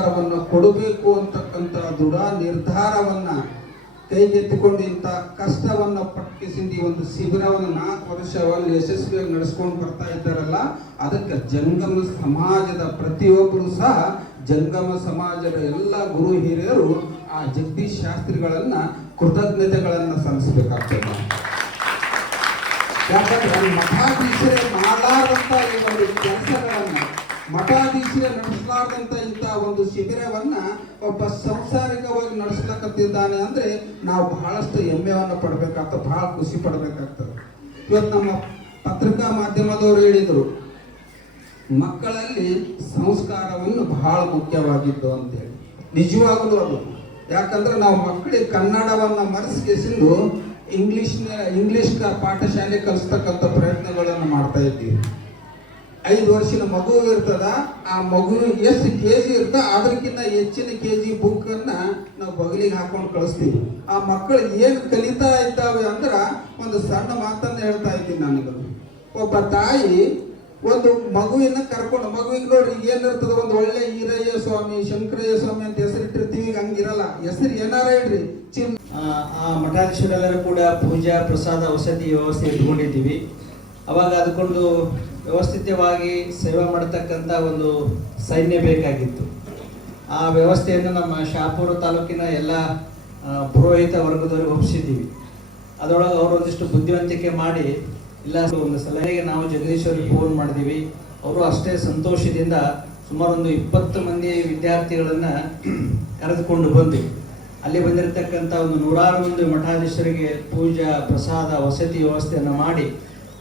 ಸಂಸ್ಕಾರವನ್ನು ಕೊಡಬೇಕು ಅಂತಕ್ಕಂಥ ದೃಢ ನಿರ್ಧಾರವನ್ನ ಕೈಗೆತ್ತಿಕೊಂಡು ಇಂಥ ಕಷ್ಟವನ್ನು ಪಟ್ಟಿಸಿದ ಈ ಒಂದು ಶಿಬಿರವನ್ನು 4 ವರ್ಷಗಳಲ್ಲಿ ಯಶಸ್ವಿಯಾಗಿ ನಡೆಸ್ಕೊಂಡು ಬರ್ತಾ ಇದ್ದಾರಲ್ಲ, ಅದಕ್ಕೆ ಜಂಗಮ ಸಮಾಜದ ಪ್ರತಿಯೊಬ್ಬರು ಸಹ ಜಂಗಮ ಸಮಾಜದ ಎಲ್ಲ ಗುರು ಹಿರಿಯರು ಆ ಜಗದೀಶ್ ಶಾಸ್ತ್ರಿಗಳನ್ನ ಕೃತಜ್ಞತೆಗಳನ್ನ ಸಲ್ಲಿಸಬೇಕಾಗ್ತದೆ. ಯಾಕಂದ್ರೆ ಮಠಾಧೀಶರೇ ಮಾಡಲಾರಂತ ಈ ಒಂದು ಕೆಲಸಗಳನ್ನ, ಮಠಾಧೀಶರೇ ನಡೆಸಲಾರ್ದಂತ ಇಂಥ ಒಂದು ಶಿಬಿರವನ್ನ ಒಬ್ಬ ಸಂಸಾರಿಕವಾಗಿ ನಡೆಸ್ಲಕತ್ತಿದ್ದಾನೆ ಅಂದ್ರೆ ನಾವು ಬಹಳಷ್ಟು ಹೆಮ್ಮೆಯನ್ನು ಪಡ್ಬೇಕಾಗ್ತದೆ, ಬಹಳ ಖುಷಿ ಪಡ್ಬೇಕಾಗ್ತದೆ. ಇವತ್ತು ನಮ್ಮ ಪತ್ರಿಕಾ ಮಾಧ್ಯಮದವರು ಹೇಳಿದರು, ಮಕ್ಕಳಲ್ಲಿ ಸಂಸ್ಕಾರವನ್ನು ಬಹಳ ಮುಖ್ಯವಾಗಿದ್ದು ಅಂತೇಳಿ. ನಿಜವಾಗಲೂ ಅದು. ಯಾಕಂದ್ರೆ ನಾವು ಮಕ್ಕಳಿಗೆ ಕನ್ನಡವನ್ನ ಮರೆಸಿಕೊಂಡು ಇಂಗ್ಲಿಷ್ ಪಾಠಶಾಲೆ ಕಲಿಸ್ತಕ್ಕಂಥ ಪ್ರಯತ್ನಗಳನ್ನು ಮಾಡ್ತಾ ಇದ್ದೀವಿ. 5 ವರ್ಷದ ಮಗು ಇರ್ತದ, ಆ ಮಗು ಎಷ್ಟು KG ಇರ್ತ ಅದಕ್ಕಿಂತ ಹೆಚ್ಚಿನ KG ಬುಕ್ ಅನ್ನ ನಾವು ಬಗಲಿಗೆ ಹಾಕೊಂಡು ಕಳಿಸ್ತೀವಿ. ಆ ಮಕ್ಕಳು ಏನು ಕಲಿತಾ ಇದ್ದಾವೆ ಅಂದ್ರ ಒಂದು ಸಣ್ಣ ಮಾತನ್ನ ಹೇಳ್ತಾ ಇದ್ದೀನಿ ನನಗೆ. ಒಬ್ಬ ತಾಯಿ ಒಂದು ಮಗುವಿನ ಕರ್ಕೊಂಡು, ಮಗುವಿಗೆ ನೋಡ್ರಿ ಏನಿರ್ತದ, ಒಂದು ಒಳ್ಳೆ ಈರಯ್ಯ ಸ್ವಾಮಿ, ಶಂಕರಯ್ಯ ಸ್ವಾಮಿ ಅಂತ ಹೆಸರಿಟ್ಟಿರ್ತೀವಿ. ಈಗ ಹಂಗಿರಲ್ಲ, ಹೆಸರು ಏನಾರ ಇಡ್ರಿ. ಆ ಮಠಾಧೀಶರೆಲ್ಲರೂ ಕೂಡ ಪೂಜಾ ಪ್ರಸಾದ ವಸತಿ ವ್ಯವಸ್ಥೆ ಇಟ್ಕೊಂಡಿದ್ದೀವಿ. ಅವಾಗ ಅದಕ್ಕೊಂದು ವ್ಯವಸ್ಥಿತವಾಗಿ ಸೇವೆ ಮಾಡತಕ್ಕಂಥ ಒಂದು ಸೈನ್ಯ ಬೇಕಾಗಿತ್ತು. ಆ ವ್ಯವಸ್ಥೆಯನ್ನು ನಮ್ಮ ಶಹಾಪುರ ತಾಲೂಕಿನ ಎಲ್ಲ ಪುರೋಹಿತ ವರ್ಗದವರಿಗೆ ಒಪ್ಪಿಸಿದ್ದೀವಿ. ಅದರೊಳಗೆ ಅವರು ಒಂದಿಷ್ಟು ಬುದ್ಧಿವಂತಿಕೆ ಮಾಡಿ ಇಲ್ಲ ಒಂದು ಸಲಹೆಗೆ ನಾವು ಜಗದೀಶ್ವರಿಗೆ ಫೋನ್ ಮಾಡಿದ್ದೀವಿ. ಅವರು ಅಷ್ಟೇ ಸಂತೋಷದಿಂದ ಸುಮಾರು ಒಂದು 20 ಮಂದಿ ವಿದ್ಯಾರ್ಥಿಗಳನ್ನು ಕರೆದುಕೊಂಡು ಬಂದು ಅಲ್ಲಿ ಬಂದಿರತಕ್ಕಂಥ ಒಂದು 100 ಮಂದಿ ಮಠಾಧೀಶರಿಗೆ ಪೂಜಾ ಪ್ರಸಾದ ವಸತಿ ವ್ಯವಸ್ಥೆಯನ್ನು ಮಾಡಿ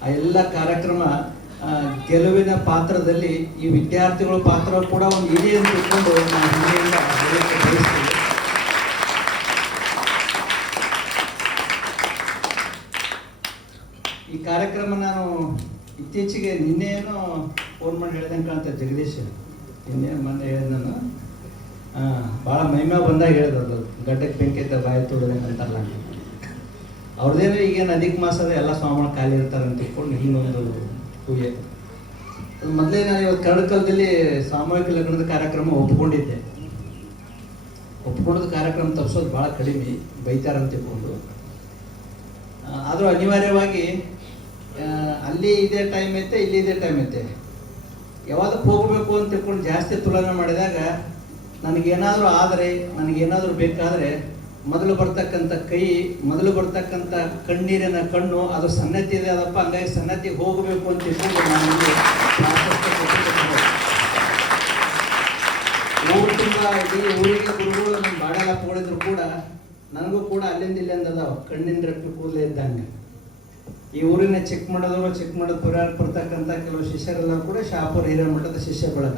ಆ ಎಲ್ಲ ಕಾರ್ಯಕ್ರಮ ಗೆಲುವಿನ ಪಾತ್ರದಲ್ಲಿ ಈ ವಿದ್ಯಾರ್ಥಿಗಳ ಪಾತ್ರ ಕೂಡ ಒಂದು ಇದೆ ಅಂತ ತಿಳ್ಕೊಂಡು ನಾವು ಹಿಂದೆಯಿಂದ ಬಯಸ್ತೀವಿ. ಈ ಕಾರ್ಯಕ್ರಮ ನಾನು ಇತ್ತೀಚೆಗೆ ನಿನ್ನೆಏನೋ ಫೋನ್ ಮಾಡಿ ಹೇಳ್ದಂಗೆ ಕಾಣ್ತೇನೆ. ಜಗದೀಶ್ ನಿನ್ನೆ ಮೊನ್ನೆ ಹೇಳಿದ ನಾನು ಭಾಳ ಮೈಮೆ ಬಂದಾಗ ಹೇಳಿದ್ರು, ಗಡ್ಡಕ್ಕೆ ಬೆಂಕಿ ಐತೆ ಬಾಯಿ ತೋಡದಂಗೆ ಅಂತಾರಲ್ಲ. ಅವ್ರದ್ದೇನೋ ಈಗೇನು ಅಧಿಕ ಮಾಸದ ಎಲ್ಲ ಸ್ವಾಮಿಗಳು ಖಾಲಿ ಇರ್ತಾರೆ ಅಂತ ತಿಳ್ಕೊಂಡು ಇನ್ನೊಂದು ಪೂಜೆ. ಮೊದಲೇ ನಾನು ಇವತ್ತು ಕರ್ನಾಟಕದಲ್ಲಿ ಸಾಮೂಹಿಕ ಲಗ್ನದ ಕಾರ್ಯಕ್ರಮ ಒಪ್ಕೊಂಡಿದ್ದೆ. ಒಪ್ಕೊಂಡದ ಕಾರ್ಯಕ್ರಮ ತಪ್ಪಿಸೋದು ಭಾಳ ಕಡಿಮೆ, ಬೈತಾರಂತ ತಿಳ್ಕೊಂಡು. ಆದರೂ ಅನಿವಾರ್ಯವಾಗಿ ಅಲ್ಲಿ ಇದೇ ಟೈಮ್ ಐತೆ, ಇಲ್ಲಿ ಇದೇ ಟೈಮ್ ಐತೆ, ಯಾವಾಗಕ್ಕೆ ಹೋಗಬೇಕು ಅಂತ ತಿಳ್ಕೊಂಡು ಜಾಸ್ತಿ ತುಲನೆ ಮಾಡಿದಾಗ ನನಗೇನಾದರೂ ಆದರೆ, ನನಗೇನಾದರೂ ಬೇಕಾದರೆ ಮೊದಲು ಬರ್ತಕ್ಕಂಥ ಕೈ, ಮೊದಲು ಬರ್ತಕ್ಕಂಥ ಕಣ್ಣೀರಿನ ಕಣ್ಣು ಅದು ಸನ್ನತಿ ಇದೆ ಅದಪ್ಪ, ಹಂಗಾಗಿ ಸನ್ನತಿಗೆ ಹೋಗಬೇಕು ಅಂತ ತಿಳ್ಕೊಂಡು ನಾನು ಊರು ತುಂಬ ಇಡೀ ಊರಿಗೆ ಗುರುಗಳು ನಮ್ಮ ಬಾಡೆಲ್ಲ ಹೋಳಿದ್ರು ಕೂಡ ನನಗೂ ಕೂಡ ಅಲ್ಲಿಂದ ಇಲ್ಲಿಂದ ಅದಾವ ಕಣ್ಣಿನ ರೆಪ್ಪಿ ಕೂದಲೇ ಇದ್ದಂಗೆ. ಈ ಊರಿನ ಚಿಕ್ಕಮಠದ ಪರಿಹಾರ ಬರ್ತಕ್ಕಂಥ ಕೆಲವು ಶಿಷ್ಯರೆಲ್ಲ ಕೂಡ ಶಹಾಪುರ ಹಿರೇಮಠದ ಶಿಷ್ಯ ಬಳಗ.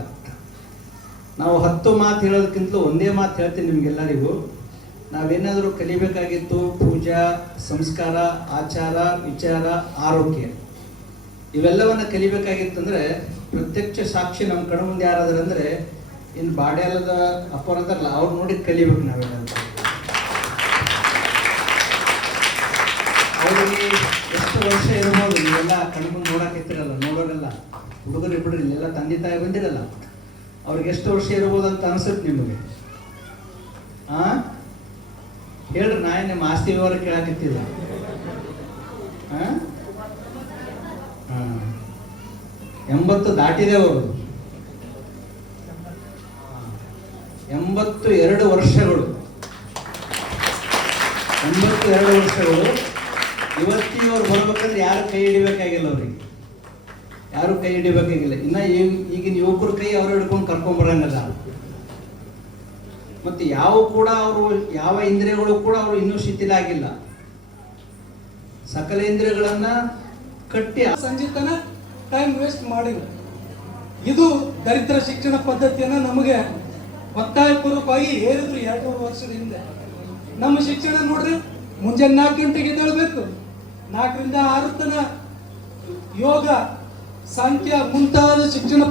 ನಾವು 10 ಮಾತು ಹೇಳೋದಕ್ಕಿಂತಲೂ ಒಂದೇ ಮಾತು ಹೇಳ್ತೀನಿ ನಿಮ್ಗೆಲ್ಲರಿಗೂ. ನಾವೇನಾದರೂ ಕಲಿಬೇಕಾಗಿತ್ತು ಪೂಜಾ, ಸಂಸ್ಕಾರ, ಆಚಾರ, ವಿಚಾರ, ಆರೋಗ್ಯ ಇವೆಲ್ಲವನ್ನ ಕಲಿಬೇಕಾಗಿತ್ತಂದ್ರೆ ಪ್ರತ್ಯಕ್ಷ ಸಾಕ್ಷಿ ನಮ್ಮ ಕಣ್ಣು ಮುಂದೆ ಯಾರಾದ್ರೆ ಅಂದರೆ ಇನ್ನು ಬಾಡ್ಯಾಲದ ಅಪ್ಪರದಾರಲ್ಲ ಅವ್ರು ನೋಡಿ ಕಲಿಬೇಕು ನಾವೇನಂತ. ಅವರಿಗೆ ಎಷ್ಟು ವರ್ಷ ಇರ್ಬೋದು, ನೀವೆಲ್ಲ ಕಣ್ಮುಂದೆ ನೋಡಾಕೈತಿರಲ್ಲ, ನೋಡೋರೆಲ್ಲ ಹುಡುಗರು ಬಿಡ್ರಿ, ಇಲ್ಲೆಲ್ಲ ತಂದೆ ತಾಯಿ ಬಂದಿರಲ್ಲ, ಅವ್ರಿಗೆ ಎಷ್ಟು ವರ್ಷ ಇರ್ಬೋದು ಅಂತ ಅನ್ಸುತ್ತೆ ನಿಮಗೆ? ಹೇಳ್ರಿ, ನಾ ನಿಮ್ಮ ಆಸ್ತಿ ವಿವರ ಕೇಳಾಕತ್ತಿಲ್ಲ. 80 ದಾಟಿದೆ ಅವರು. 82 ವರ್ಷಗಳು. 82 ವರ್ಷಗಳು. ಇವತ್ತಿಗೆ ಅವ್ರು ಬರ್ಬೇಕಂದ್ರೆ ಯಾರು ಕೈ ಹಿಡಿಬೇಕಾಗಿಲ್ಲ, ಅವ್ರಿಗೆ ಯಾರು ಕೈ ಹಿಡಿಬೇಕಾಗಿಲ್ಲ. ಇನ್ನ ಈಗಿನ ಯುವಕರ ಕೈ ಅವ್ರು ಹಿಡ್ಕೊಂಡು ಕರ್ಕೊಂಡ್ಬರಂಗಲ್ಲ. ಮತ್ತೆ ಯಾವ ಇಂದ್ರಿಯಗಳು ಕೂಡ ಅವರು ಇನ್ನೂ ಶಿಥಿಲ ಆಗಿಲ್ಲ. ಸಕಲ ಇಂದ್ರಿಯಗಳನ್ನ ಕಟ್ಟಿ ಸಂಜಿತನ ಟೈಮ್ ವೇಸ್ಟ್ ಮಾಡಿಲ್ಲ. ಇದು ದರಿದ್ರ ಶಿಕ್ಷಣ ಪದ್ಧತಿಯನ್ನ ನಮಗೆ ಒತ್ತಾಯಪೂರ್ವಕವಾಗಿ ಹೇರಿದ್ರು 2-3 ವರ್ಷದ ಹಿಂದೆ. ನಮ್ಮ ಶಿಕ್ಷಣ ನೋಡ್ರಿ, ಮುಂಜಾನೆ 4 ಗಂಟೆಗೆ ಎದ್ದೇಳಬೇಕು, 4ರಿಂದ 6 ತನ ಯೋಗ, ಸಾಂಖ್ಯ ಮುಂತಾದ ಶಿಕ್ಷಣ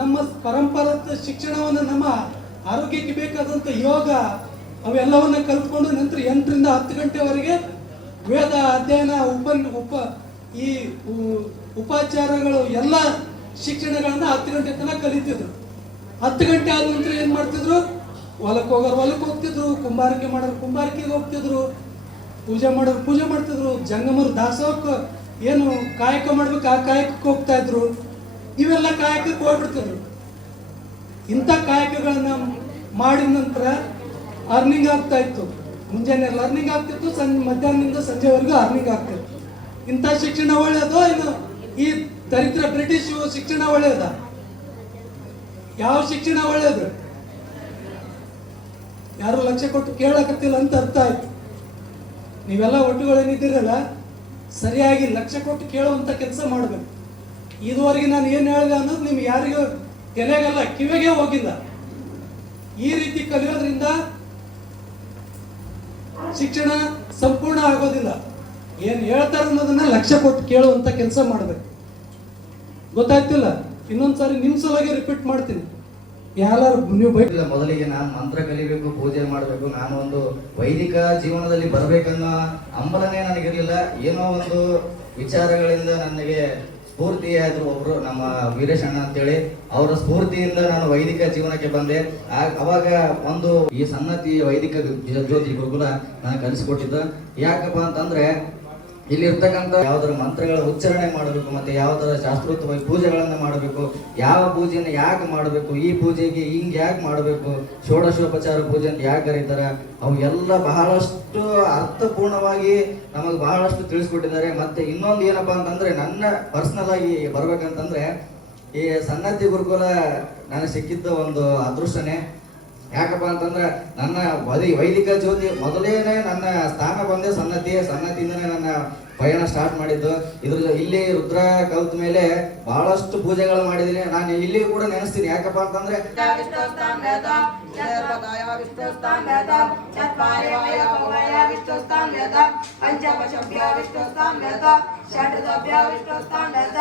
ನಮ್ಮ ಪರಂಪರಾಗತ ಶಿಕ್ಷಣವನ್ನು, ನಮ್ಮ ಆರೋಗ್ಯಕ್ಕೆ ಬೇಕಾದಂಥ ಯೋಗ ಅವೆಲ್ಲವನ್ನ ಕಲ್ತ್ಕೊಂಡು ನಂತರ 8ರಿಂದ 10 ಗಂಟೆವರೆಗೆ ವೇದ ಅಧ್ಯಯನ, ಈ ಉಪಾಚಾರಗಳು ಎಲ್ಲ ಶಿಕ್ಷಣಗಳನ್ನ 10 ಗಂಟೆ ತನಕ ಕಲಿತಿದ್ರು. 10 ಗಂಟೆ ಆದ ನಂತರ ಏನ್ ಮಾಡ್ತಿದ್ರು? ಹೊಲಕ್ಕೆ ಹೋಗೋರು ಹೊಲಕ್ಕೆ ಹೋಗ್ತಿದ್ರು, ಕುಂಬಾರಿಕೆ ಮಾಡೋರು ಕುಂಬಾರಿಕೆಗೆ ಹೋಗ್ತಿದ್ರು, ಪೂಜೆ ಮಾಡೋರು ಪೂಜೆ ಮಾಡ್ತಿದ್ರು, ಜಂಗಮರು ದಾಸೋಹಕ್ಕೆ ಏನು ಕಾಯಕ ಮಾಡ್ಬೇಕು ಆ ಕಾಯಕಕ್ಕೆ ಹೋಗ್ತಾ ಇದ್ರು. ಇವೆಲ್ಲ ಕಾಯಕಕ್ಕೆ ಹೋಗ್ಬಿಡ್ತಿದ್ರು. ಇಂಥ ಕಾಯಕಗಳನ್ನ ಮಾಡಿದ ನಂತರ ಅರ್ನಿಂಗ್ ಆಗ್ತಾ ಇತ್ತು. ಮುಂಜಾನೆ ಅರ್ನಿಂಗ್ ಆಗ್ತಿತ್ತು, ಮಧ್ಯಾಹ್ನದಿಂದ ಸಂಜೆವರೆಗೂ ಅರ್ನಿಂಗ್ ಆಗ್ತಿತ್ತು. ಇಂಥ ಶಿಕ್ಷಣ ಒಳ್ಳೆಯದು ಇನ್ನು ಈ ದರಿದ್ರ ಬ್ರಿಟಿಷ್ ಶಿಕ್ಷಣ ಒಳ್ಳೆಯದ? ಯಾವ ಶಿಕ್ಷಣ ಒಳ್ಳೆಯದು? ಯಾರು ಲಕ್ಷ್ಯ ಕೊಟ್ಟು ಕೇಳಕತ್ತಿಲ್ಲ ಅಂತ ಅರ್ಥ ಆಯ್ತು. ನೀವೆಲ್ಲ ಒಟ್ಟುಗಳೇನಿದ್ದೀರಲ್ಲ, ಸರಿಯಾಗಿ ಲಕ್ಷ್ಯ ಕೊಟ್ಟು ಕೇಳುವಂತ ಕೆಲಸ ಮಾಡಬೇಕು. ಇದುವರೆಗೆ ನಾನು ಏನು ಹೇಳಿದೆ ಅನ್ನೋದು ನಿಮ್ಗೆ ಯಾರಿಗೂ ತಲೆಗಲ್ಲ, ಕಿವಿಗೆ ಹೋಗಿಲ್ಲ. ಈ ರೀತಿ ಕಲಿಯೋದ್ರಿಂದ ಶಿಕ್ಷಣ ಸಂಪೂರ್ಣ ಆಗೋದಿಲ್ಲ. ಏನು ಹೇಳ್ತಾರೆ ಅನ್ನೋದನ್ನ ಲಕ್ಷ್ಯ ಕೊಟ್ಟು ಕೇಳುವಂತ ಕೆಲಸ ಮಾಡಬೇಕು. ಗೊತ್ತಾಯ್ತಿಲ್ಲ? ಇನ್ನೊಂದ್ಸಾರಿ ನಿಮ್ಮ ಸಲುವಾಗಿ ರಿಪೀಟ್ ಮಾಡ್ತೀನಿ. ಯಾರು ನೀವು ಇಲ್ಲ, ಮೊದಲಿಗೆ ನಾನು ಮಂತ್ರ ಕಲಿಬೇಕು, ಪೂಜೆ ಮಾಡಬೇಕು, ನಾನು ಒಂದು ವೈದಿಕ ಜೀವನದಲ್ಲಿ ಬರಬೇಕನ್ನೋ ಹಂಬಲನೇ ನನಗಿರಲಿಲ್ಲ. ಏನೋ ಒಂದು ವಿಚಾರಗಳಿಂದ ನನಗೆ ಸ್ಫೂರ್ತಿಯಾದ್ರು ಒಬ್ರು ನಮ್ಮ ವೀರೇಶ್ ಅಣ್ಣ ಅಂತೇಳಿ, ಅವರ ಸ್ಫೂರ್ತಿಯಿಂದ ನಾನು ವೈದಿಕ ಜೀವನಕ್ಕೆ ಬಂದೆ. ಅವಾಗ ಒಂದು ಈ ಸನ್ನತಿ ವೈದಿಕ ಜ್ಯೋತಿ ಗುರುಕುಲ ನಾನು ಕಲಿಸಿಕೊಟ್ಟಿದ್ದ. ಯಾಕಪ್ಪ ಅಂತಂದ್ರೆ ಇಲ್ಲಿರ್ತಕ್ಕಂಥ ಯಾವ್ದಾರ ಮಂತ್ರಗಳ ಉಚ್ಚಾರಣೆ ಮಾಡಬೇಕು, ಮತ್ತೆ ಯಾವ್ದಾರ ಶಾಸ್ತ್ರೋಕ್ತವಾಗಿ ಪೂಜೆಗಳನ್ನ ಮಾಡಬೇಕು, ಯಾವ ಪೂಜೆಯನ್ನು ಯಾಕೆ ಮಾಡಬೇಕು, ಈ ಪೂಜೆಗೆ ಹಿಂಗ್ ಯಾಕೆ ಮಾಡಬೇಕು, ಷೋಡಶೋಪಚಾರ ಪೂಜೆ ಅಂತ ಯಾಕೆ ಕರೀತಾರೆ, ಅವು ಎಲ್ಲ ಬಹಳಷ್ಟು ಅರ್ಥಪೂರ್ಣವಾಗಿ ನಮಗೆ ಬಹಳಷ್ಟು ತಿಳಿಸ್ಕೊಟ್ಟಿದ್ದಾರೆ. ಮತ್ತೆ ಇನ್ನೊಂದು ಏನಪ್ಪಾ ಅಂತಂದ್ರೆ, ನನ್ನ ಪರ್ಸನಲ್ ಆಗಿ ಬರ್ಬೇಕಂತಂದ್ರೆ ಈ ಸನ್ನತಿ ಗುರುಕುಲ ನನಗೆ ಸಿಕ್ಕಿದ್ದ ಒಂದು ಅದೃಷ್ಟನೇ. ಯಾಕಪ್ಪ ಅಂತಂದ್ರೆ ನನ್ನ ವೈದಿಕ ಜ್ಯೋತಿ ಮೊದಲೇನೆ ನನ್ನ ಸ್ಥಾನ ಬಂದೆ ಸನ್ನತಿಯಿಂದನೇ ನನ್ನ ಪಯಣ ಸ್ಟಾರ್ಟ್ ಮಾಡಿದ್ದು. ಇಲ್ಲಿ ರುದ್ರ ಕಲ್ತ ಮೇಲೆ ಬಹಳಷ್ಟು ಪೂಜೆಗಳು ಮಾಡಿದ್ದೀನಿ. ನಾನು ಇಲ್ಲಿ ಕೂಡ ನೆನೆಸ್ತೀನಿ. ಯಾಕಪ್ಪ ಅಂತಂದ್ರೆ ಪಂಚಪಶಭ್ಯ ವಿಷ್ಣುಸ್ತಾಂ ವೇದ ಷಡ್ದಭ್ಯ ವಿಷ್ಣುಸ್ತಾಂ ವೇದ